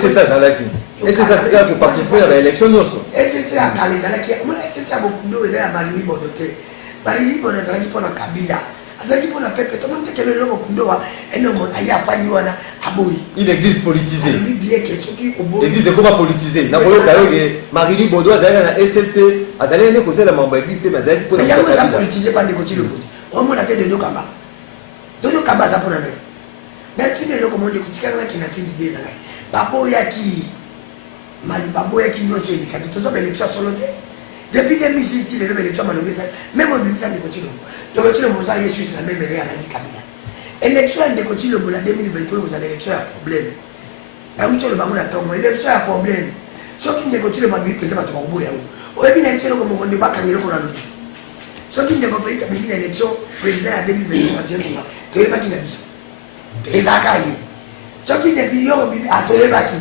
c'est ça Zalaki. Et c'est ça c'est là que participer à l'élection nosso. Et c'est ça quand les Zalaki, moi c'est ça beaucoup de gens à Balini Bodoté. Balini Bodoté Zalaki pour la Kabila. Azalaki pour la Pepe, tout le monde qui est le Kundoa et non il y a pas de Aboui. Une église politisée. L'église est comment politisée. Na boyo kayoge Marini Bodo Azali na SSC, Azali ne conseil la membre église te Azali pour la Kabila. Il y a ça politisé par des côtés le côté. On m'a dit de nos Kamba. De nos Kamba ça pour la même. Mais qui ne le commande de côté qui n'a fait l'idée là. Babo yaki Mali Babo yaki non c'est indiqué. Tout ça l'élection solo. Depuis 2006 il y a l'élection malgré ça. Même au Bimsa de côté le. Donc tu le Moussa est suisse la même réelle à Kabila. Élection de côté le pour la 2023 vous avez l'élection à problème. Là où tu le Babo attend moi l'élection à problème. Ceux qui ne côté le Mali président tu vas au bout. Au début l'élection comme on ne va pas gagner le Coran. Ceux qui ne comprennent pas l'élection président à 2023 tu es pas qui n'a dit ça. Et ça a ceux qui ne viennent pas à Toyebaki,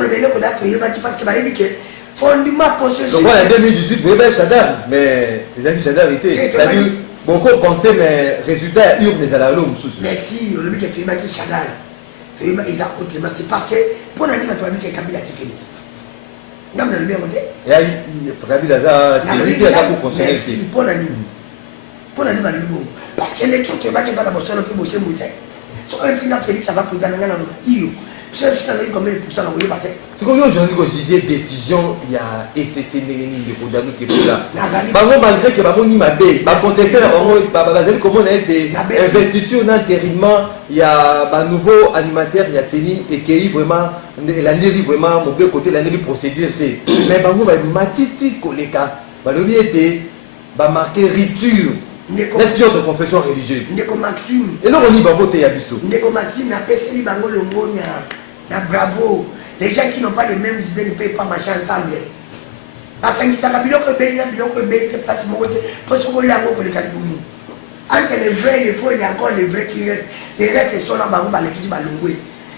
le vélo qu'on a Toyebaki parce que c'est fondement possessif. Donc en 2018, vous avez Chadar, mais les amis Chadar étaient. C'est-à-dire, beaucoup pensaient, mais résultat, urne les alarmes sous. Merci, le mec qui est Toyebaki Chadar. Toyebaki, c'est parce que pour l'anime, Toyebaki est Kabila Tifélix. Non, mais le bien monté. Et Kabila, c'est lui qui a pour conseiller. Merci, pour l'anime. Pour l'anime, parce que l'élection Toyebaki est dans la bosse, on peut bosser mouillé. So un petit Félix ça va pour gagner dans le c'est ce qu'on a combien de pourcents dans le paquet. C'est comme aujourd'hui que j'ai décision il y a SCC de condamner qui est là. Malgré que Bamoni Mabé, ba contester bazali comment on a été investiture d'intérimaire, il y a un nouveau animateur, il y a Seni et qui vraiment l'année vraiment mon côté l'année procédure mais bango ba matiti koleka ba lobi était ba marquer rupture. C'est autre confession religieuse. Ndeko Maxime. Et là on y va voter à Bissau. Ndeko Maxime n'a pas essayé bango le mot na bravo. Les gens qui n'ont pas les mêmes idées ne peuvent pas marcher ensemble. Parce que ça va biloko belina biloko belite place mo côté pour ce qu'on l'a encore le Kaliboumi. Entre les vrais et les faux il y a encore les vrais qui restent. Les restes sont là bango ba l'église balongwe.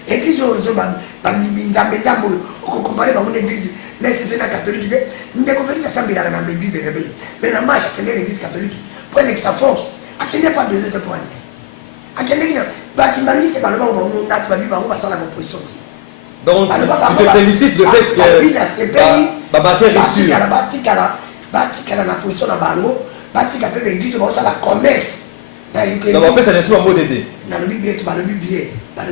Église ozo ba nzambe nzambo ko comparer bango l'église mais c'est na catholique de ndeko Félix assemblée dans l'église de rebelle. Mais la marche à l'église catholique. Pour sa force, à qui n'est pas de l'autre point. À qui n'est pas qui m'a dit c'est pas le moment où on a pas vu par où passer la composition. Donc, tu te félicites le fait que Babaké rupture. Batika la position dans Bango, Batika peut l'église comme ça la commerce. Donc en fait, ça n'est pas un mot d'aider. Dans le Bible, dans le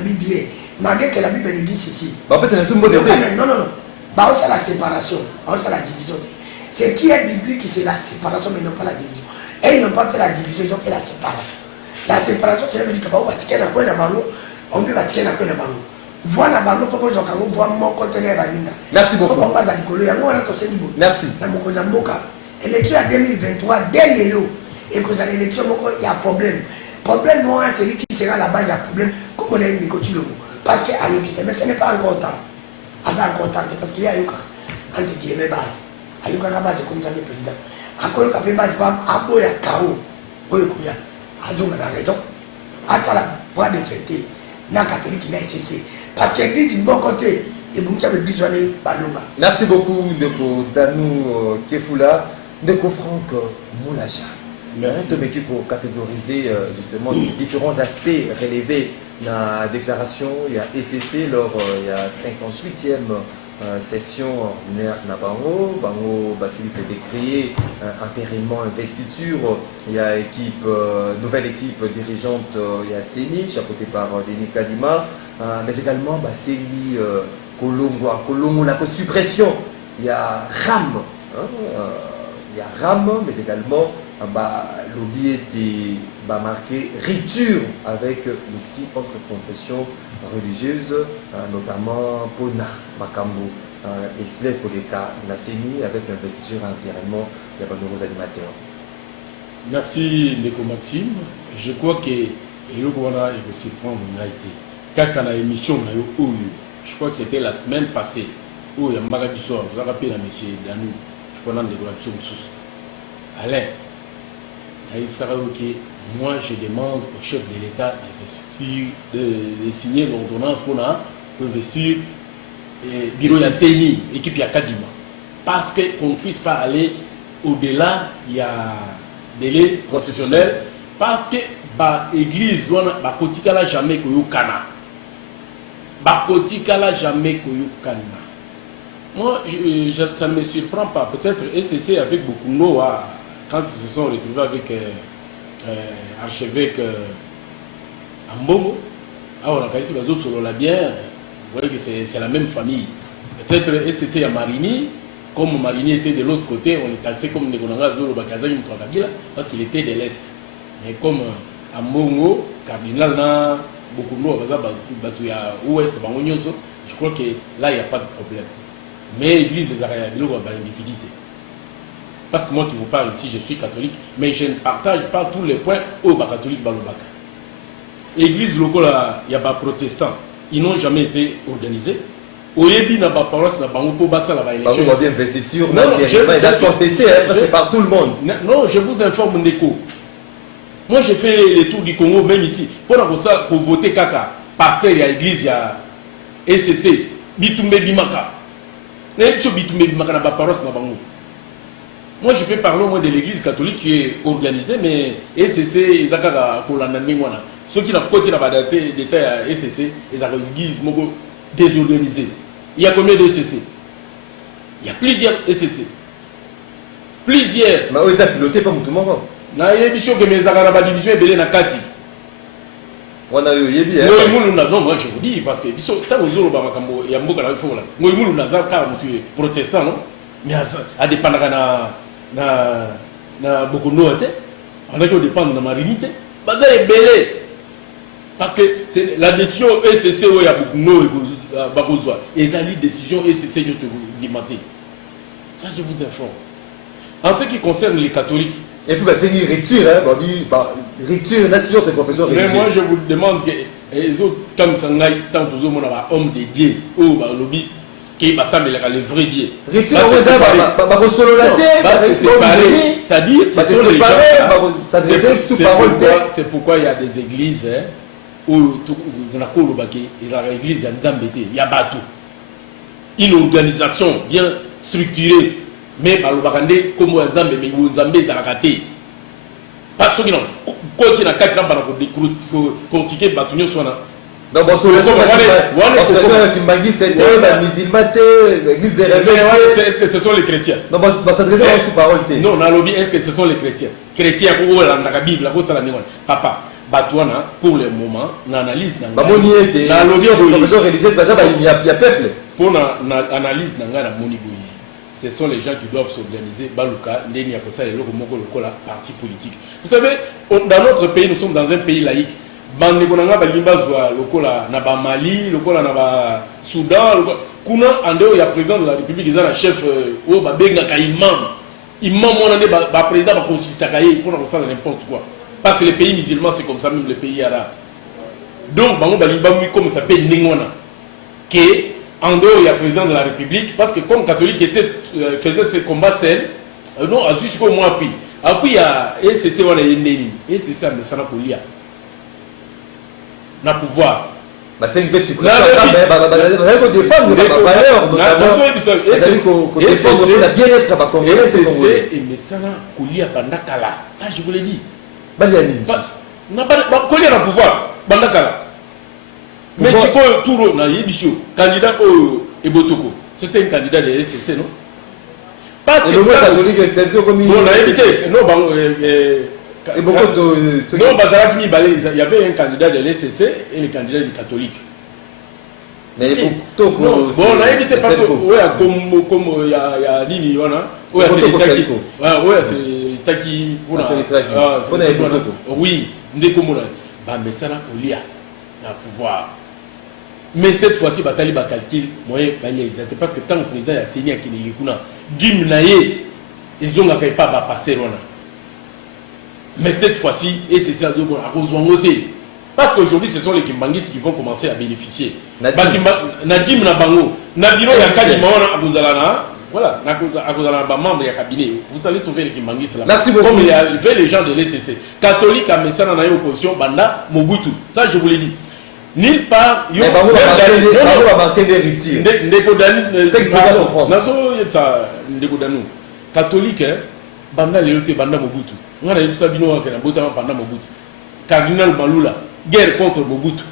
Bible, malgré que la Bible nous dit ceci. En fait, ça n'est pas un mot d'aider. Non. Bah, c'est la séparation, c'est la division. C'est qui est biblique, c'est la séparation, mais non pas la division. Et ils n'ont pas fait la division, ils ont fait la séparation. La séparation, c'est là que on va tirer un coin de ballon, on peut tirer un coin de ballon. Voilà, ballon, faut que j'en vois mon conteneur à l'ina. Merci beaucoup. Merci. Élection à 2023, dès l'élo, et que ça l'élection, il y a un problème. Problème, moi, c'est lui qui sera la base à problème, comme on a une négociation. Parce qu'il y a un mais ce n'est pas encore temps. Encore temps, parce qu'il y a un entre guillemets base. Il y a une base comme ça, le président. Encore une base, il y a un chaos. Il y a raison. Attends, pour de fêter, la catholique n'a cessé. Parce qu'il y a un bon côté, et vous savez, merci beaucoup, Ndeko Danou Kefoula, Ndeko Franck Moulaja. Merci pour catégoriser justement les différents aspects relevés dans la déclaration. Il y a ECC lors il y a 58e session ordinaire na Bango Basili peut décrier intérimairement investiture. Il y a nouvelle équipe dirigeante, il y a Seni, chapeautée par Denis Kadima, mais également Basili Kolongo, la suppression. Il y a RAM, mais également l'objet était marqué rupture avec les 6 autres confessions religieuses, notamment Pona, Makambo, et Sled Koleka, Nasseni, avec l'investiture intérieurement, il y a de nouveaux animateurs. Merci Ndeko Maxime. Je crois que le Rwanda est aussi prendre une été. Quand on a émission, je crois que c'était la semaine passée, où il y a un du soir, vous avez rappelé à M. Danou, je prends des déclaration sous. Alain, moi je demande au chef de l'État de signer l'ordonnance pour investir bureau de CENI, équipe Yakadima. Parce qu'on ne puisse pas aller au-delà, il y a délai constitutionnel, parce que l'église, jamais que bakotikala jamais koyokana. Moi, ça ne me surprend pas. Peut-être SCC avec beaucoup de mots, quand ils se sont retrouvés avec archevêque Ambongo, on a cassé les autres sur la bien, vous voyez que c'est la même famille. Peut-être SCC à Marini, comme Marini était de l'autre côté, on est taxé comme Negonanga Zolo Bakazani Mutrakabila, parce qu'il était de l'Est. Mais comme Ambongo, cardinal, beaucoup de mots, Batouya Ouest, je crois que là, il n'y a pas de problème. Mais l'église des Arabes, une difficulté. Parce que moi qui vous parle ici, je suis catholique, mais je ne partage pas tous les points au catholique Balobaka. L'église locale, il y a des protestants, ils n'ont jamais été organisés. Au Yébi, n'a pas paroisse, n'a pas un peu bas, ça va élection. On va bien investiture, il a contesté, parce que par tout le monde. Non, je vous informe, Ndeko. Moi, j'ai fait les tours du Congo, même ici. Pour voter Kaka, pasteur, il y a l'église, il y a SCC, Bitumbe Bimaka. Moi, je peux parler au moins de l'église catholique qui est organisée, mais SCC, ils ont ceux qui n'ont pas de détails à SCC, ils ont l'église désorganisée. Il y a combien de SCC? Il y a plusieurs SCC. Plusieurs. Mais ils ont piloté pas tout le monde. Il y a une division qui est belée dans Kati. On a eu Yébi. Non, moi je vous dis, parce que il y a beaucoup de choses. Moi, je suis protestant, non? Mais à dépendre de beaucoup de notes, on a dépend de la marinité. Ça est belé. Parce que c'est la décision SCC où il y a beaucoup de notes. Et ça dit décision SCC de se limiter. Ça, je vous informe. En ce qui concerne les catholiques, et puis c'est une rupture, rupture nation de confession religieuse. Mais moi je vous demande que les autres, comme ça, tant que vous avez homme de Dieu, ou lobby, qui va s'amener le vrai Dieu. Rupture, solo la terre, c'est-à-dire, c'est pourquoi il y a des églises où il y a des églises, il y a Batou. Une organisation bien structurée. Mais par le bagandé, comme vous avez mais vous avez raté. Parce que non, quand il y a 4 ans pour critiquer Batunio Swana. Donc, bon, parce que qui m'a dit c'était la musulmane, l'église des réveils. Est-ce que ce sont les chrétiens? Non, ça devrait être sous parole. Non, dans le lobby, est-ce que ce sont les chrétiens? Chrétiens, pour eux, dans la Bible, papa, Batouana, pour le moment, l'analyse dans la confession religieuse, il y a peuple. Pour l'analyse dans la Monibouyi. Ce sont les gens qui doivent s'organiser. Baluka, Ndeni Akosa et le parti politique. Vous savez, dans notre pays, nous sommes dans un pays laïque. Bandekonanga Balimba Zoua, Lokola Naba Mali, Lokola Naba Soudan, Kuna, Andeo, il y a président de la République, il y a un chef, Babenga Imam. Imam, on a un président, il consulter pour n'importe quoi. Parce que les pays musulmans, c'est comme ça, même les pays arabes. Donc, Bango Balimba, comme ça s'appelle Ningwana, qui en dehors, il y a le président de la République, parce que comme catholique faisait ce combat seul, non, à juste comme moi appui. Après, il y a SCC, on a une SCC, mais ça n'a pas lié. Na pouvoir. C'est une belle situation. Il faut défendre les valeurs, notamment. Il faut défendre la bien-être à Congolais. SCC, mais ça n'a pas lié à Bandakala. Ça, je vous l'ai dit. Baliani. Na pouvoir. Bandakala. Mais c'est quoi Touro na Yébisio, candidat au Ebotoko? C'était un candidat de SCC, non? Parce que le mot catholique, c'est deux communes. Non, on a évité. Non, et beaucoup de. Non, il y avait un candidat de l'SCC et le candidat du catholique. Mais Ebotoko. Bon, on a évité parce que, comme il y a Nini, c'est Taki. C'est Taki. C'est Ebotoko. Oui, Ndekomona. Mais ça n'a pas lié à pouvoir. Mais cette fois-ci, Batali va calculer moyen parce que tant que le président a signé à Kinigikuna, Gimnaye, ils ont pas passer. Mais cette fois-ci, et c'est ça, parce qu'aujourd'hui, ce sont les kimbangistes qui vont commencer à bénéficier. Nadim Nabango, Nabino Yakadima, voilà, membre du cabinet. Vous allez trouver les kimbangistes là. Merci beaucoup. Comme il y avait les gens de l'SCC. Catholique à Messana dans l'opposition, Banda, Mobutu. Ça, je vous l'ai dit. Nulle part, il y a manqué des ruptures. C'est qu'il faut bien comprendre. Catholique, Banda Léoté, Banda Mobutu. On a eu Sabino Banda Mobutu. Cardinal Malula, guerre contre Mobutu.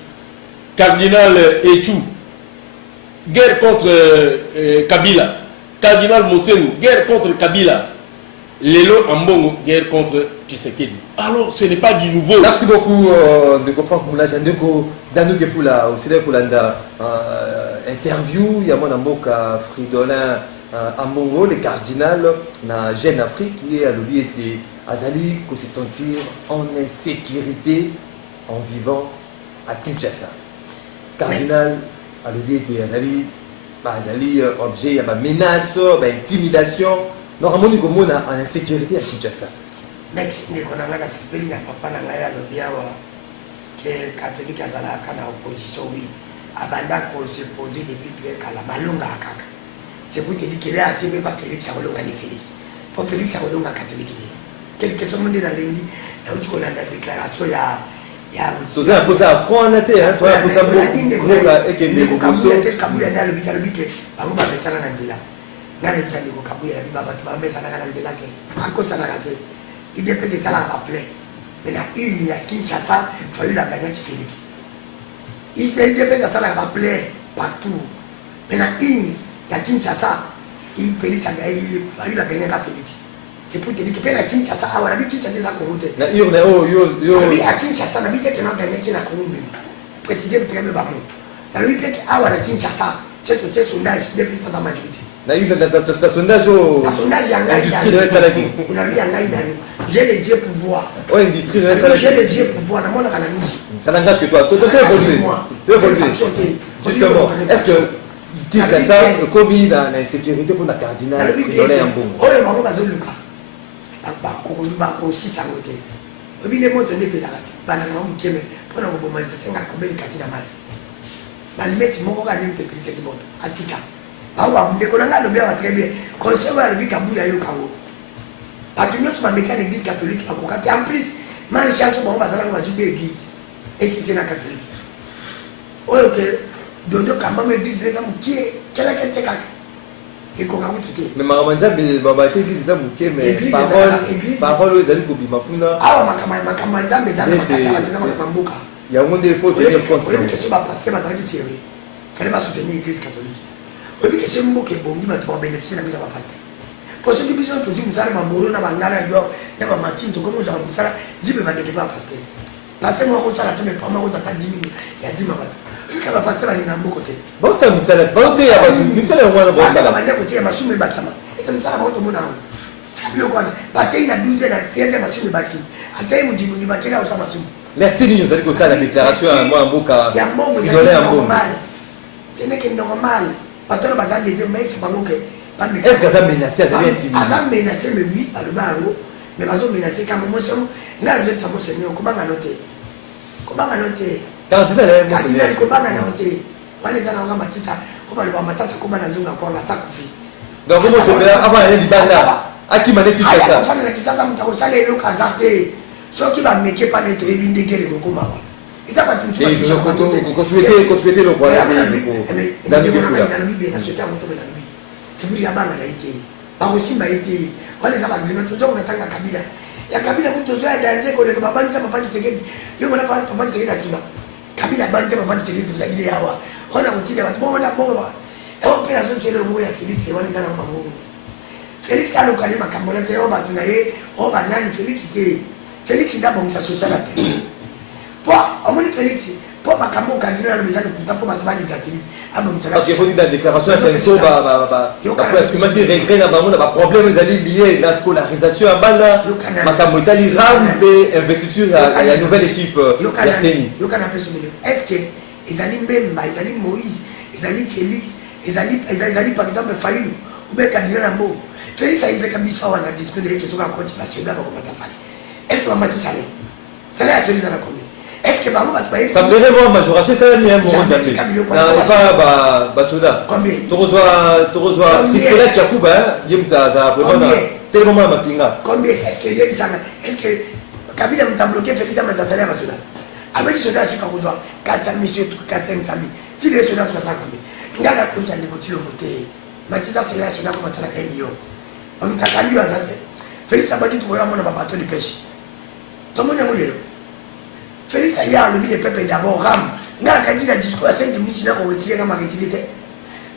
Cardinal Echu, guerre contre Kabila. Cardinal Mossenou, guerre contre Kabila. Lelo Ambongo, guerre contre Tshisekedi. Alors, ce n'est pas du nouveau. Merci beaucoup, Ndeko Franck Moulaja. Ndeko Danou Kefoula, aussi pour l'anda interview. Il y a mon amboka Fridolin Ambongo, le cardinal na Jeune Afrique, qui est à l'objet était Azali, qu'on se sentir en insécurité en vivant à Kinshasa. Cardinal à l'objet était Azali, objet, il y a des menaces, des intimidations. Normalement, nous avons en insécurité à Kinshasa. Merci, nous avons la sécurité, papa n'a pas le bien que catholique a la opposition, oui. Abanda qu'on se posait depuis que la balonga a caca. C'est pour te dire qu'il a attiré pas Félix à Rolonga ni Félix. Pour Félix à Rolonga catholique. Quelques semaines de la lundi, là où tu connais la déclaration, il y a. Tu as posé un front en été, hein? Tu as posé un front en été. Tu as posé un front ngale msandi ko kabuya na baba tu bambe sana kana nzela ke akosa na kate ide pete sala ba play mais na une ya Kinshasa fallu la gagner Félix il fait ide pete sala ba play partout mais na une ya Kinshasa il Félix a gagné fallu la gagner Félix c'est pour te dire que na Kinshasa awara bi Kinshasa za ko route na urne yo à Kinshasa na bi te na gagner ki na ko mbi préciser très bien ba mo na lui pete awara Kinshasa c'est tout ce sondage depuis pas ta majorité. Na une de sondage au industrie de Salaki. J'ai les yeux pour voir. Oui, industrie de Salaki. J'ai les yeux pour voir. Ça n'engage que toi. Tu peux évoluer. Justement, est-ce que Kinshasa a commis dans l'insécurité pour la cardinal Fridolin Ambongo? Oui, je vais vous dire. Je vais aussi s'arrêter. Je vais vous dire que je vais vous dire que je vais vous dire que je vais vous dire que je vais vous dire que awa ndekolanga lobi awa très bien conseil wa lobi kabuya yo kawo parce que nous sommes dans l'église catholique akokati en plus man chance bon bazala ko batu de église et si c'est la catholique oyo que dodo kamba me église les amu qui kela kete kaka et ko kawo tuté mais mamanza be baba te église za muke mais parole ezali ko bima kuna awa makama nzambe za mboka ya ngonde faut tenir compte ça que ce ba pasteur batalaki sérieux fallait pas soutenir l'église catholique. Oui, que c'est moi qui est bon, qui m'a bénéficié de la mise à pasteur. Pour ceux qui sont tous les salles, Mamoro, Namangara, Yor, Namatin, tout comme ça, ça, 10 000 ne pas pasteur. Pasteur, moi, ça, la tombe, pas moi, ça, 10 000, il y a 10 000 bateaux. Quand la pasteur, il y a un beau côté. Bon, ça, Missala, bon, il y a Missala, on va voir ça. Il y a un côté, il y a un soumé bâtiment. Et ça me sert à votre monde. C'est plus quoi. Bataille, il y a 12 ans, il y a un soumé bâtiment. À quel moment il y a un soumé. L'Ertini nous a dit que ça, la déclaration à moi, un beau cas. Il y a un bon, ce n'est que normal. Patron bazar les mecs c'est pas bon que est-ce que ça menacé ça intimidé ça menacé mais oui par le baro mais bazo menacé quand moi c'est ngala je tsamo c'est ko banga noter candidat moi c'est ko banga noter wale zana ngamba tita ko ba le ba matata ko bana nzunga kwa ngata kufi donc comment c'est bien avant il libala akimane ki ça ça na kisasa mtako sale lo kazate so ki ba meke pa neto ebinde gere ko mawa ça va tout souhaiter le voilà c'est pour ya bana été ba aussi ba été wale za ba grima to zo na tanga kabila ya kabila mtu zo ya danze ko le baba nza papa Tshisekedi yo mwana papa Tshisekedi akiba kabila banze papa Tshisekedi to zaidi yawa ona mutinde watu bona bona ewo pera zo chele mo ya Felix wale za na mambo Felix alo kalima kambola te o ba tuna ye o ba nani Felix ndabo msa social ate Pour Félix, pour ma caméra cardinal le message de pour ma travail de Félix. Parce qu'il faut dire dans la déclaration, c'est un saut, parce que maintenant, il regrette un problème, ils allaient lier la scolarisation à Bala, ma caméra, il rampe investiture à la nouvelle équipe, la CENI. Est-ce que ils allaient même, ils allaient Moïse, ils allaient Félix, ils allaient par exemple Fayou, ou bien cardinal Ambo. Félix a eu des ambitions à la discipline qui sont en continuation là pour mettre ça. Est-ce que ma mati salé? Ça là, celui-là combien? Est-ce que maman va te payer? Ça me dirait moi, majoration, ça n'est pas un non, pas Basouda. Combien? Tu reçois Tristela qui a coupé, ça a vraiment tellement ma pinga. Combien? Est-ce que est-ce que Kabila m'a bloqué fait ça mais ça salaire Basouda? Avec ce là, tu peux reçoit 400 000, 500 000. Si les soldats sont 50 000, regarde comme ça, les voitures montent. Matissa, c'est là, les soldats commencent à 1 million. On t'a candu à ça. Félix a pas dit de trouver un bateau de pêche. Tout le monde est mouillé. Félix a eu le peuple d'abord ram. N'a pas dit la discours à 5 minutes, il a retiré comme retiré.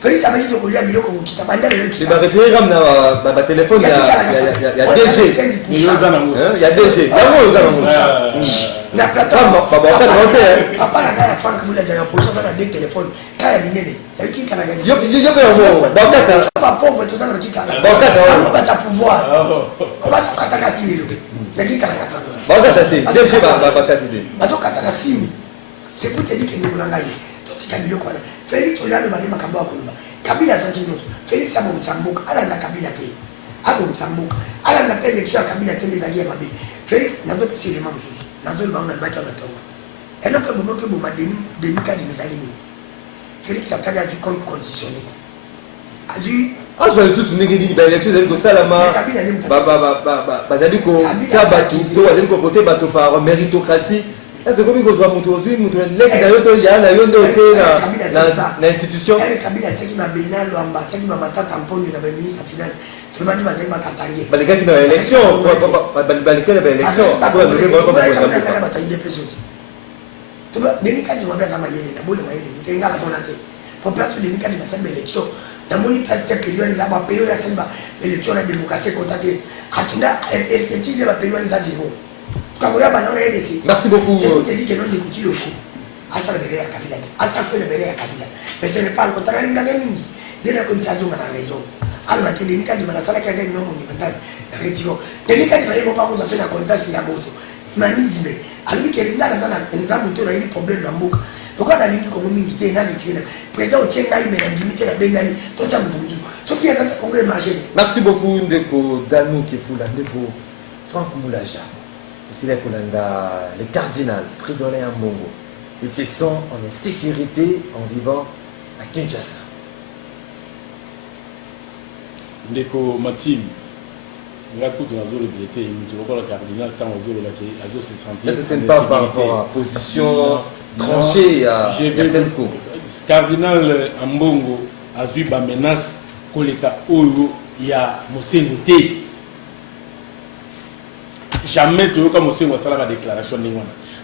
Félix a dit que lui a mis le qui t'a pas dit le qui. Il va retirer comme dans téléphone, il y a DG. Il y a DG. Il y a plateau. Papa n'a pas fait que vous l'avez en position dans des téléphones. Quand il y a miné, il y a qui qui a gagné. Il y a pas pauvre, tout ça, qui a gagné. On va ta pouvoir. On va se katakatir. Il y a qui a gagné. DG va katakatir. C'est pour te dire que nous avons gagné. Kabila kwa Félix Olano bali makamba wakuluba Kabila zanki noso Félix abo mtsambuka ala na Kabila te abo mtsambuka ala na pele kwa Kabila te ndezali ya mabe Félix nazo pesi le mamu susu nazo ba una baki na tonga eno ke bo deni kadi ndezali ni Félix atali azi compte conditionnel azi je vais juste néguer des élections de Salama bazali ko taba tu bazali ko voter bato par méritocratie. Est-ce que comme il reçoit aujourd'hui, il y a la institution. Les gars qui ont l'élection, merci beaucoup. Mais ce n'est pas le contraire. Dès la commission, on a raison. Alors, il y a des gens qui ont des monumentales. Il y a des gens qui ont pas vous appeler la conscience à moto. Humanisme. Alors, il y a des gens qui ont des problèmes dans le monde. Donc, on a dit qu'on a mis des gens qui ont président au Tchénaï, mais la dignité de la Bengani, tout ça, ce qui est un congrès majeur. Merci beaucoup, Ndeko Danou Kefoula, Ndeko Franck Moulaja. Aussi les cardinal Fridolin Ambongo. Ils se sont en insécurité en vivant à Kinshasa. Ndeko Matim, la cour de la zone de l'été, le cardinal, tant aux zone de se sentir. Est-ce que ce n'est pas par rapport à position tranchée à Yasenko? Cardinal Ambongo a eu une menace koleka oyo ya Mosengo te. Jamais tu comme Mosengo a la déclaration de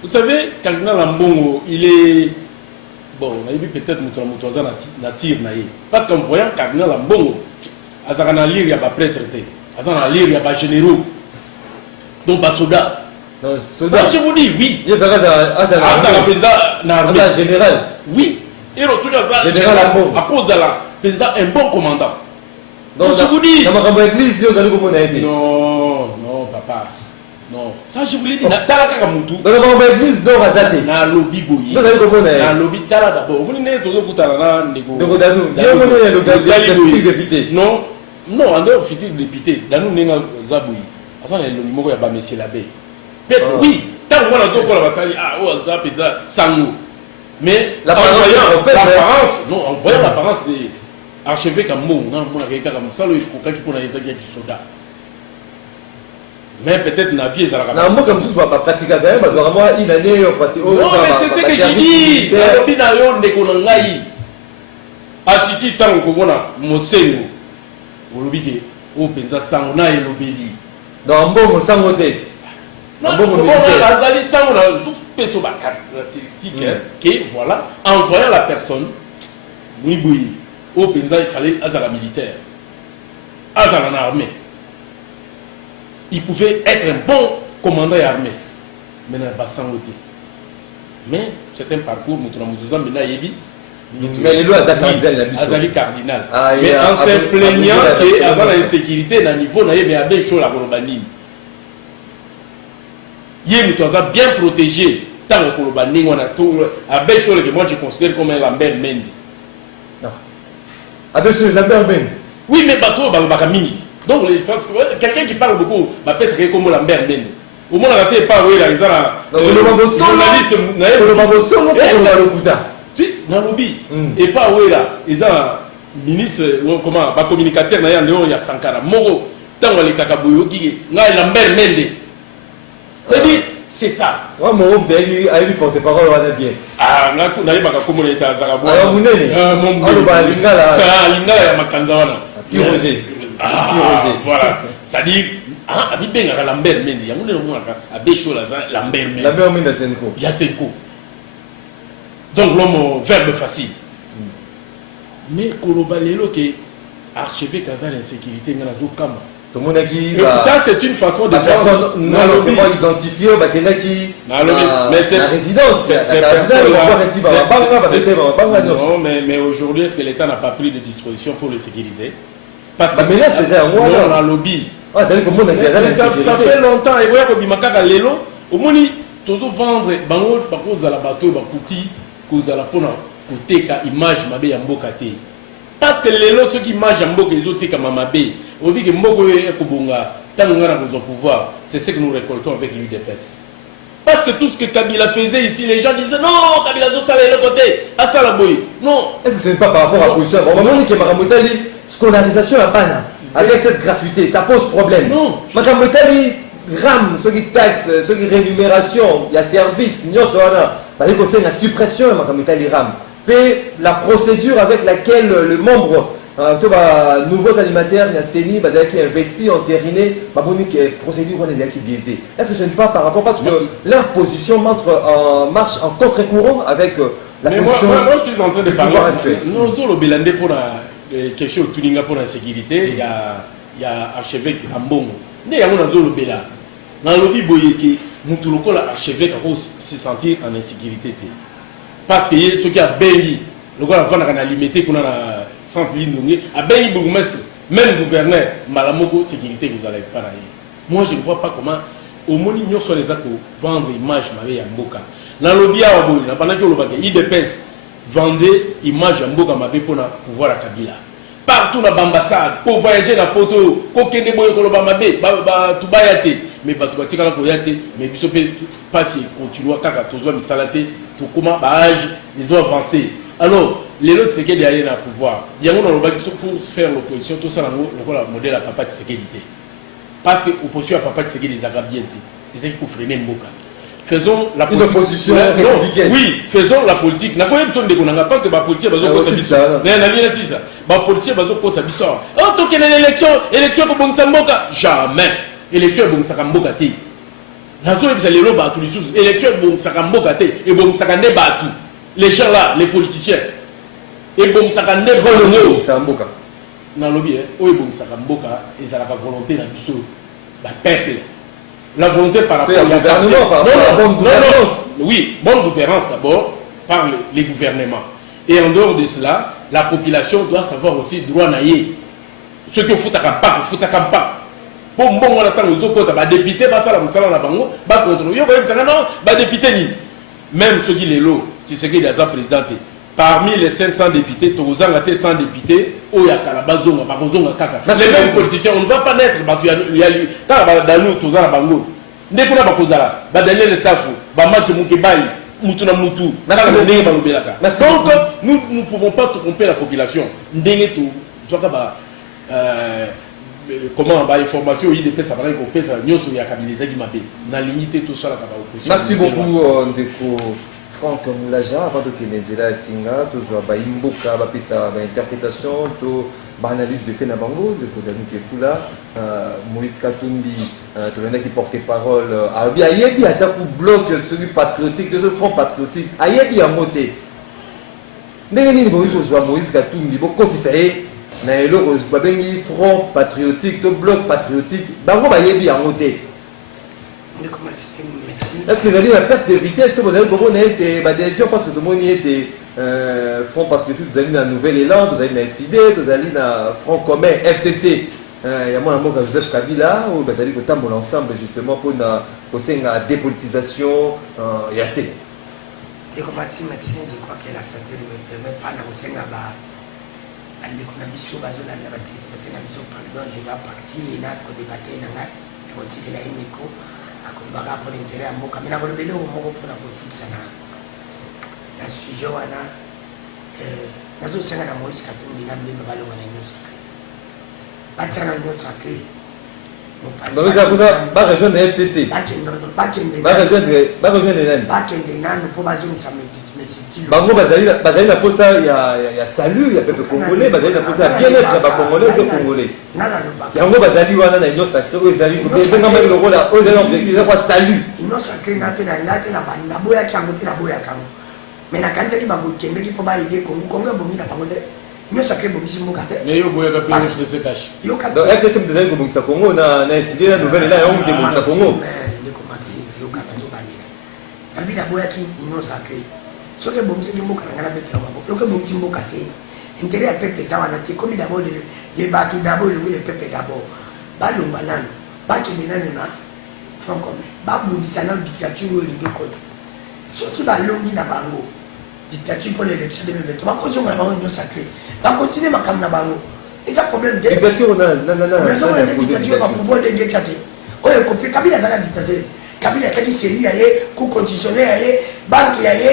vous savez, Cardinal Ambongo, il est bon, on a vu peut-être Moutoza na tir naïe. Parce qu'en voyant Cardinal Ambongo, Azarana lire, il y a pas prêtre, Azarana lire, il y a pas généraux. Donc, pas soda. Non, soda. Je vous dis, oui. Il y a un général. Oui. Et le général Ambongo. À cause de la président, un bon commandant. Donc, je vous dis. Non, non, papa. Non, ça je vous l'ai dit. Talaka Kamutu. Dans la église, dans Razate. Na lobby boyi. Dans la lobby Talaka d'abord. Vous n'êtes pas tout à l'heure. Donc, Danou, il y a le député. Non, non, en dehors futur député. Danou n'est pas Zaboui. À ça, le numéro est pas monsieur l'abbé. Peut-être oui. Tant qu'on a dit pour la bataille, ah, oh, ça pèse Sango. Mais l'apparence, non, en voyant l'apparence des archevêques comme moi, non, moi, quelqu'un comme ça, le coca qui pour les agents qui sont là. Mais peut-être la vie est à la caméra. Non, comme ça, je ne vais pas pratiquer quand même, parce que vraiment, une année, on pratique. Non, mais c'est ce que je dis. Il y a un économie. Attitude, tant qu'on a Mosengo, au lobby, au Penza Sangona et l'obéli. Dans un bon Sangoté. Non, bon Azali Sangona, tout peut se battre caractéristique, que voilà, en voyant la personne, oui, au Penza, il fallait Azala militaire, Azala en armée. Il pouvait être un bon commandant et armé. Mais il n'a pas sangoté. Mais c'est un parcours, mais les lois Azali cardinal. Mais en se plaignant qu'il y a l'insécurité dans le niveau, il y a des choses à Kolobanine. Il y a bien protégé. Tant que Kolobanine, on a tout. Il y a des choses que moi je considère comme un Lambert Mende. Non. Il y a des choses Lambert Mende. Oui, mais bateau, Bakamini. Donc, quelqu'un qui parle beaucoup, ma peste est comme Lambert Mende. Au moins, on a été pas, oui, là, ils ont journaliste, Nairobi. Et pas, oui, là, ils ont ministre, comment, pas communicateur, il y a Sankara, Moro, tant que les Kakabouyo, qui est Lambert Mende. C'est-à-dire, c'est ça. Moi, Moro, vous avez vu porte-parole, on a bien. Ah, on a pas comme on est à Zarabo. Alors, vous n'avez pas Lingala. Lingala, ma Kanzawana. Qui Roger. Voilà. C'est-à-dire, ah, il y a Lambert Mende. Il y a un bécho Lambert Mende. Lambert Mende, c'est il y a Senko. Donc, l'homme, verbe facile. Mais koloba lelo que archevêque a l'insécurité ngana zo kama. Tout le monde a dit Ça c'est une façon de faire. Non, comment identifier mais c'est la résidence. Non, mais aujourd'hui est-ce que l'État n'a pas pris de dispositions pour le sécuriser? Parce que menace déjà on a lobby. Ah, ça fait longtemps et voyez que bimakaka lelo au moni tozo vendre bango bakoza la bateau bakuti koza la pona koteka image mabe ya mboka te. Parce que lelo ceux qui mangent mboka ezoteka mamabe on dit que mboko ekobonga tango ngana kozo pouvoir, c'est ce que nous récoltons avec l'UDPS. Parce que tout ce que Kabila faisait ici, les gens disaient non, Kabila doit s'aller de l'autre côté, à Salaboy. Non. Est-ce que ce n'est pas par rapport à la position? Au moment où Makamotali, scolarisation à Bana, avec cette gratuité, ça pose problème. Non. Makamotali, RAM, ceux qui taxent, ceux qui rémunération, il y a service, il y a la suppression, Makamotali RAM. Et la procédure avec laquelle le membre, nouveaux alimentaires, il y a CENI, qui investit, entériné, procédure qui est biaisée. Est-ce que ce n'est pas par rapport, parce que leur position marche en contre-courant avec la position moi, je suis en train de parler actuel. Nous sommes au Bélandé pour la question de Tuninga pour la sécurité, il y a archevêque Ambongo. Mais il y a un zone Béla. Dans le lobby Boyeki, nous tous l'archevêque se sentir en insécurité. Parce que ceux qui ont béni, le gars a limité pour la centre ligne, a béni bourgmestre, même gouverneur, Malamoko, sécurité, vous n'allez pas là. Moi, je ne vois pas comment, au moins, nous sommes les accords, vendre image, Marie Mboka. Dans le lobby, pendant que le IDPS vendait image Mboka, Marie pour pouvoir à Kabila. Partout dans l'ambassade, pour voyager dans le poteau, pour qu'il y ait des tout bayate, mais pas tout bayate, mais il faut passer, continuer à faire tout ça, tout comment âge, ils ont avancé. Alors, les autres, c'est qu'il y a un pouvoir. Il y a un pour faire l'opposition, tout ça, le modèle à Papa Tshisekedi. Parce que l'opposition à Papa Tshisekedi, les Arabiens, c'est ce qu'il faut freiner Mboka. Faisons la politique. Une opposition républicaine. Oui, faisons la politique. N'a pas besoin de déconner parce que la politique va se passer ça. La politique va se passer ça. Oh, tant qu'il y a une élection comme Mboka, jamais. Élection comme Mboka té. La zone vous allez le battre tous les choses. Élection comme Mboka té et bon ça ne battu. Les gens là, les politiciens. Et bon ça ne battu. Mboka. Dans le lobby, oui bon ça Mboka et ça la volonté dans du peuple. La volonté par rapport au gouvernement, par rapport à la bonne gouvernance. Oui, bonne gouvernance d'abord par les gouvernements. Et en dehors de cela, la population doit savoir aussi droit naïe. Ce que faut pas. Pour bon, on attend aux autres, les députés, même ceux qui les lots, qui sont les présidents. Parmi les 500 députés, tu as 100 députés, les mêmes politiciens, on ne va pas naître dans nous, tous les bango. Dès qu'on a pas causé là, badane le safu, bamatu mukebai, mutuna mutu. Donc nous ne pouvons pas tromper la population. Ndenge tout, comment bah information il dépend ça va qu'on pèse nyoso ya kabiliser qui mabé. Na limité tout ça la opposition. Merci beaucoup Ndeko Franck Moulaja, avant de Kenedzela Singa, toujours à Imboka, sa interprétation, analyse de Fenabango, de Kodanu Kefula, Moïse Katumbi, qui portait parole, Ayebi attaque ou bloc celui patriotique, de ce front patriotique, Ayebi a moté. N'est-ce pas Moïse Katumbi, beaucoup de ça est, mais le front patriotique, le bloc patriotique, Bango Ayebi a moté. Est-ce que vous avez une perte de vitesse? Vous avez une adhésion parce que tout le monde était Front Patriotique, vous avez une nouvelle élan, vous avez une SID, vous avez une Front commun, FCC. Il y a mon amour Joseph Kabila, où vous allez voter ensemble justement pour la dépolitisation. Il y a assez. Je crois que la santé ne me permet pas de akobaka pour l'intérêt ya mboka mais nakolobele oyo moko mpona kosukisana na sujet wana nazosenga na Moïse Katumbi na mbemba balonga na nyonso batia na nyonso akle barejoindre FCC bakende nanu mpo bazongisa bango bazali na posa ya salut ya peuple congolais, bazali na posa ya bien-être ya bacongolais et congolais. Yango bazali wana na union sacrée oyo ezali kobengama lokola oyo ezali objectif ya kwa salut. Union sacrée na pe na naboyaki yango mpe naboyaka yango. Mais nakandaki bakokendeki mpo baide Congo bongi na bango nde nous sacré bomisi mboka te mais yo boya ka PFC cash yo ka donc FSM de ko bongisa Congo na incidé la nouvelle là on ke bongisa Congo de ko maxi yo ka zo bani abi na boya ki ino sacré so ke bomisi mboka na ngala betra babo yo ke bomisi mboka te intérêt à peuple ça wana te comme d'abord les bateaux d'abord le peuple d'abord ba lo banane ba ki minane na franc commun ba bundisa na dictature de côté surtout ba longi na bango dictature pour l'élection 2023 ba ko zonga bango nyo sacré ba continuer makam na bango et ça problème de dictature na mais on a dictature ba pouvoir de dictateur oyo kopi kabila zaka dictateur kabila taki seli yaye ku conditionner yaye banque yaye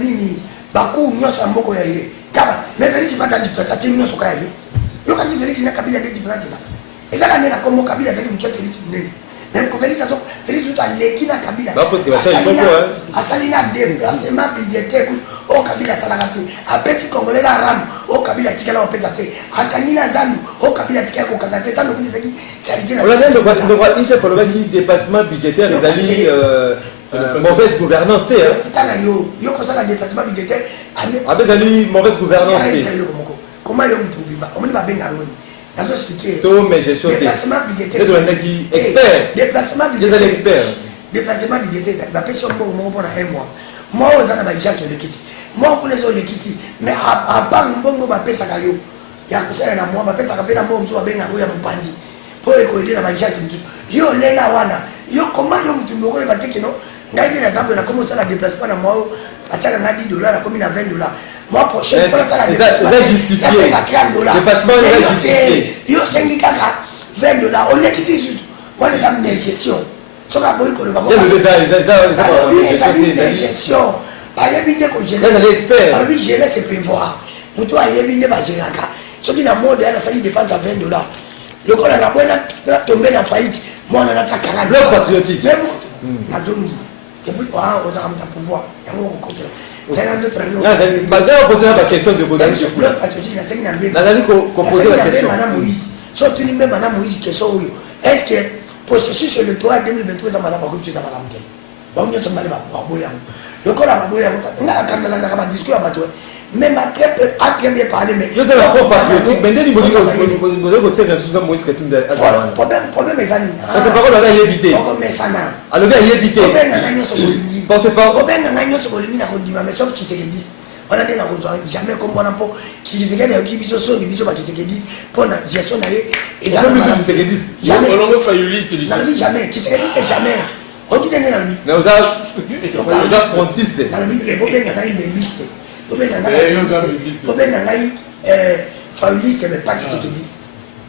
nini ba ku nyosa mboko yaye kaba mais Félix pas dictateur tini nyoso ka yaye yo kanji Félix na kabila de différence ça et ça kana comme kabila taki mkia Félix nene même comme Félix ça Félix tout à l'équina kabila ba parce que ba ça il faut asalina déplacement budgétaire au kabila salagati a petit congolais la ram au kabila tikala au pesate akanina zandu au kabila tikala ko kagate ça donc c'est ça on a le chef pour le dépassement budgétaire les alliés mauvaise gouvernance té tala yo ko ça déplacement budgétaire avec ali mauvaise gouvernance té comment yo mtubi ba on va benga ngoni nazo expliquer to mais gestion té déplacement budgétaire de l'année expert déplacement budgétaire des experts déplacement budgétaire ba personne bon mo bona un mois moi aux ana ba ijatso le kisi moi ko lezo le kisi mais à part mbongo ba pesa ka yo ya kusala na moi ba pesa ka pena mbongo mzo benga ko ya mpandi po ko ide na ba ijatso mzo yo lena wana yo comment yo mtu mbongo ba tekeno ngai bien exemple na comment ça la déplacement na moi ataka na $10 comme na $20 moi prochaine fois ça la déplacement ça justifié $30 déplacement est justifié yo sengi kaka $20 on le kisi juste moi les amener gestion soka boy ko le ba gestion ba yebi de ko gérer les experts ba bi gérer c'est prévoir mutu a yebi ne ba gérer ka soki na mode ala sali dépense à $20 le ko na boina na tomber na faillite moi on a ça 40 bloc patriotique na zongi c'est pourquoi on a un pouvoir yango ko côté Malgré poser la question de Bodani sur bloc patriotique na sengi na bien Nazali ko poser la question madame Moïse surtout ni même madame Moïse question est-ce que processus électoral 2023 ça madame ko ça madame ke ba on se mali ba boya donc on a boya na kamela na ba discours ba to même à très bien parler mais yo c'est la foi patriotique mais ndeni bodi ko se na susu Moïse Katumbi azala problème ezani porte parole va yebité comme ça na alors ga yebité porte parole obenga nganyo so bolimi na kondima mais sauf qui c'est que 10 on a déjà besoin jamais comme on a pour qui disait qu'il y a qui biso so ni biso ba qui c'est que 10 pour la gestion na et ça nous qui c'est que 10 jamais on a failli c'est jamais qui c'est que 10 c'est jamais on dit dans la vie mais aux frontistes dans la vie les obenga na une liste obenga na failiste mais pas qui c'est que 10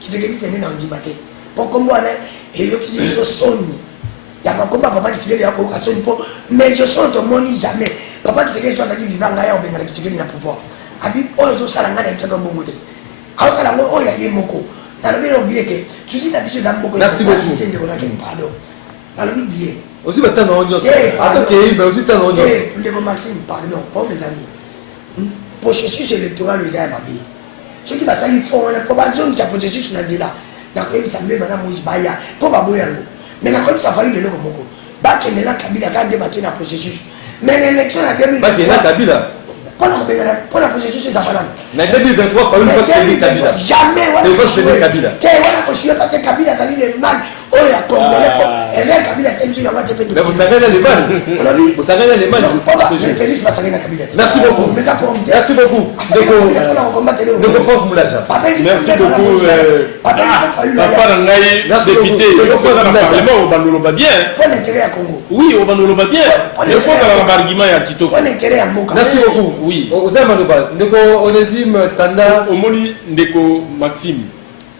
qui c'est que 10 c'est né dans le dimaté pour comme on et yo qui biso soni ya makomba papa qui s'est yako kasoni po mais je sens ton moni jamais papa qui s'est soit dit vivant ngaya obenga qui s'est na pouvoir abi ozo sala ngana mtsaka bongo te aw sala ngo oya yemoko na le bien oublier que tu dis la biche za mboko merci beaucoup pardon na le bien aussi maintenant on y attends que mais aussi tant on y le Maxime pardon pour mes amis processus électoral les a mabi ce qui va salir fond on pas zone ça processus na dila na ko bisa mbe bana Moïse baya po baboyango mais la comme ça failli le moko ba ke na kabila ka débattre na processus mais l'élection en 2023 ba ke na kabila pour la processus ça va na 2023 failli pas que kabila jamais voilà il faut céder kabila que voilà ko chie parce que kabila ça le mal oh ya congolais et là kabila c'est monsieur yanga tepe mais vous savez les mal vous savez les mal ce jeu Félix va s'arrêter na kabila merci beaucoup mais ça pour merci beaucoup de Franck Moulaja merci beaucoup papa ngai député il faut dans le parlement au bandolo bien pour l'intérêt à Congo oui au bandolo bien il faut dans l'argument ya kitoko pour l'intérêt à Moka merci beaucoup oui aux amanoba ndeko Onésime Standard omoni ndeko Maxime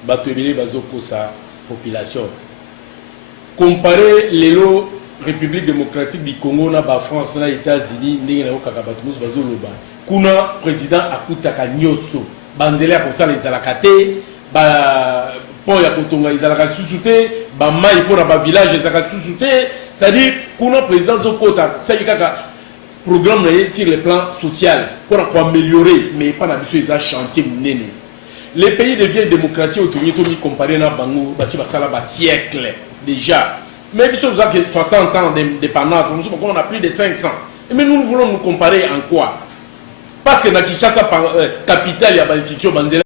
batebele bazokosa population comparer lelo République démocratique du Congo na ba France na États-Unis ndenge na okaka bato musu bazoloba kuna président akutaka nyoso banzela ko sala ezalaka te ba pont ya kotonga ezalaka susu te ba mai pour ba village ezalaka susu te c'est-à-dire kuna président zokota ça kaka programme sur le plan social pour améliorer mais pas na biso eza chantier munene les pays de vieille démocratie autour de comparé na bango basi basala ba siècle déjà mais biso nous avons 60 ans d'indépendance nous on a plus de 500 mais nous voulons nous comparer en quoi parce que na Kinshasa capitale il y a des institutions bandela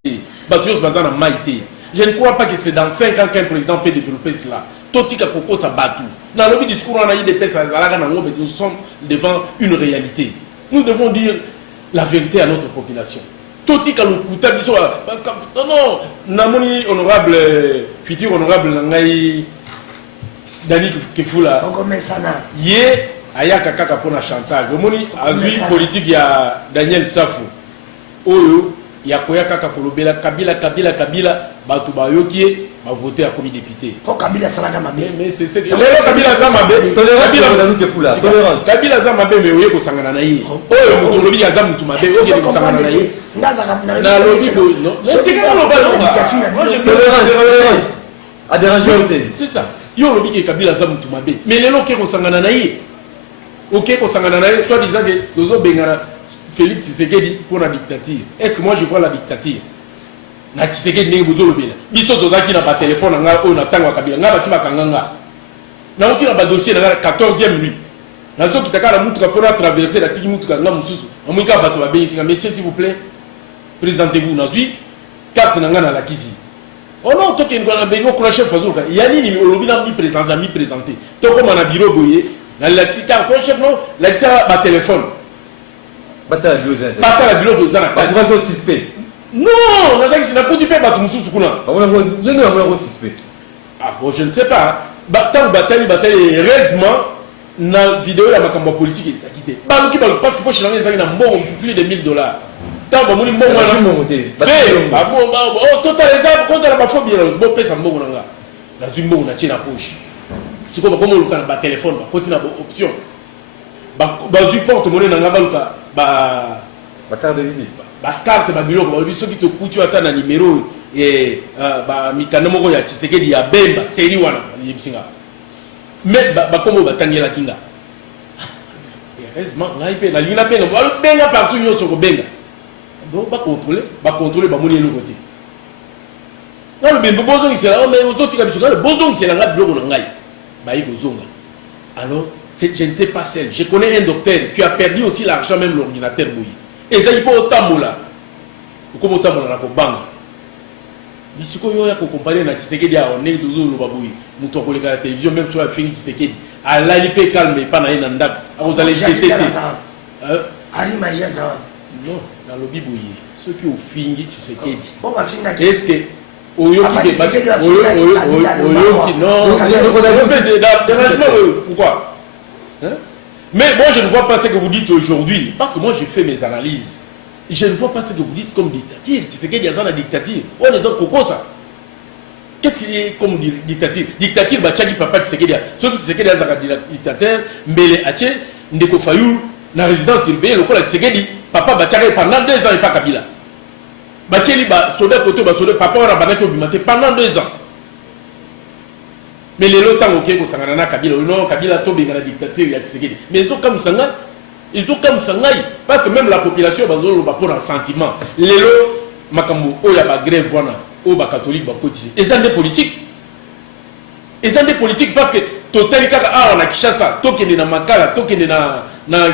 batuos bazana maïté. Je ne crois pas que c'est dans 5 ans qu'un président peut développer cela. Totika koko sa batu. Dans le discours on a eu des pèses à Zalaga, nous sommes devant une réalité. Nous devons dire la vérité à notre population. Totika le kuta biso non namoni honorable futur honorable Nangai Dani Kefula. On commence ça là. Yé ayaka kaka pona chantage. Omoni azui politique ya Daniel Safou. Oyo ya koya kaka kolobela Kabila batu bayoki ba voter à comme député. Faut Kabila salaka mabe. Mais c'est ce que Kabila za mabe. Tolérance. Kabila za mabe mais oye ko sangana na ye. Oyo mutu lobi ya za mutu mabe oye ko sangana na ye. Na lobi do non. C'est que tolérance. A déranger auté. C'est ça. Yo lobi ke Kabila za mutu mabe. Mais lelo ke ko sangana na ye. OK ko sangana na ye soit disant que dozo bengana Félix Tshisekedi pour la dictature. Est-ce que moi je vois la dictature? Na Tshisekedi ndenge bozo lobela. Biso tozaki na ba téléphone nga o na tangwa Kabila. Nga basima kanganga. Na uti na ba dossier na 14e nuit. Na zo kitaka na mutuka pour traverser la tiki mutuka nga mususu. Amuka bato ba benga messieurs s'il vous plaît. Présentez-vous na zui carte na nga na la kizi. Oh non, to ke ngwana bengo ko na chef azuka. Yani ni olobi na mi présenter. To comme na bureau boye. Na la carte ton chef non, la ba téléphone. Bata la biozane. Bata la biozane. Ba ko suspect. Non, nazaki sina pas du père bato mususu kuna. On suspect. Ah bon, je ne sais pas. Tant bataille heureusement na vidéo ya makambo politique ça quitté. Ba ki ba parce que poche na na mbongo plus de $1000. Tant ba moni mbongo na monter. Ba bon oh total ça cause la ba phobie bo pesa mbongo nga. Na zimbo na tina poche. Siko ba komo luka na ba téléphone ba continue na option. Ba zu porte monnaie na nga ba luka ba carte de visite. Ba carte ba biloko ba biso ki to kutu ata na numéro et ba mikano moko ya Tshisekedi ya Bemba série wana yibisinga mais ba komo ba tangela kinga heureusement ngai pe na lina benga ba benga partout nyoso ko benga donc ba contrôler ba moni le côté na le bembo bozo ngisela mais ozoti ka biso ka bozo ngisela nga biloko na ngai ba yi kozonga alors je n'étais pas seul. Je connais un docteur qui a perdu aussi l'argent, même l'ordinateur bouilli. Et ça, il faut autant là. Comme autant là, pour bang. Mais ce qu'on a comparé à Tshisekedi, on est toujours le babouille. Nous avons la télévision, même sur la fin de Tshisekedi. Allah, il peut calmer, pas dans un andab. Vous allez jeter. Ali Magia ça. Non, dans le bibouille. Ceux qui ont fini Tshisekedi. Est-ce que pourquoi? Mais moi je ne vois pas ce que vous dites aujourd'hui, parce que moi j'ai fait mes analyses. Je ne vois pas ce que vous dites comme dictature. Tu sais qu'il y a une dictature. On est en coco ça. Qu'est-ce qu'il est comme dictature? Dictature, bah tchaki papa tu sais qu'il y a. Ceux qui sais qu'il y a un dictateur, mais les Haché, Ndeko Fayou, la résidence surveillée, le col tu sais qu'il dit, papa bah tchaki pendant 2 ans et pas Kabila. Bah tcheli bah soda côté bah soda papa on a banaki au bimaté pendant 2 ans. Mais les lots ok ko sangana Kabila non Kabila tombé dans la dictature ya Tshisekedi mais ils ont comme sanga parce que même la population bazolo ba pour un sentiment les lots makambo o ya ba grève wana o ba catholique ba cotiser et ça des politiques parce que total kaka on a Kinshasa tokende na Makala tokende na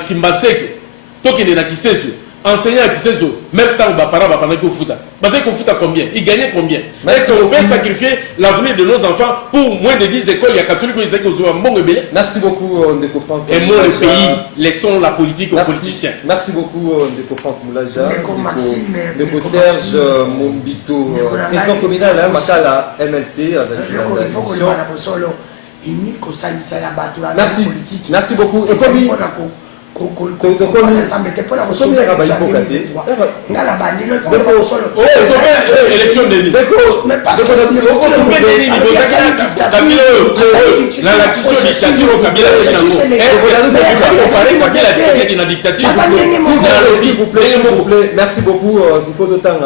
Kimbaseke tokende na Kiseso enseignant à Kiseso même temps ba para ba pendant que futa parce que futa combien il gagnait combien est-ce qu'on peut sacrifier l'avenir de nos enfants pour moins de 10 écoles il y a catholiques qui disent que bon belé. Merci beaucoup Ndeko Franck. Et moi le pays laissons la politique aux politiciens. Merci beaucoup Ndeko Franck Moulaja. Ndeko Serge Mombito président communal à Makala MLC Merci beaucoup et comme merci beaucoup. Il faut d'autant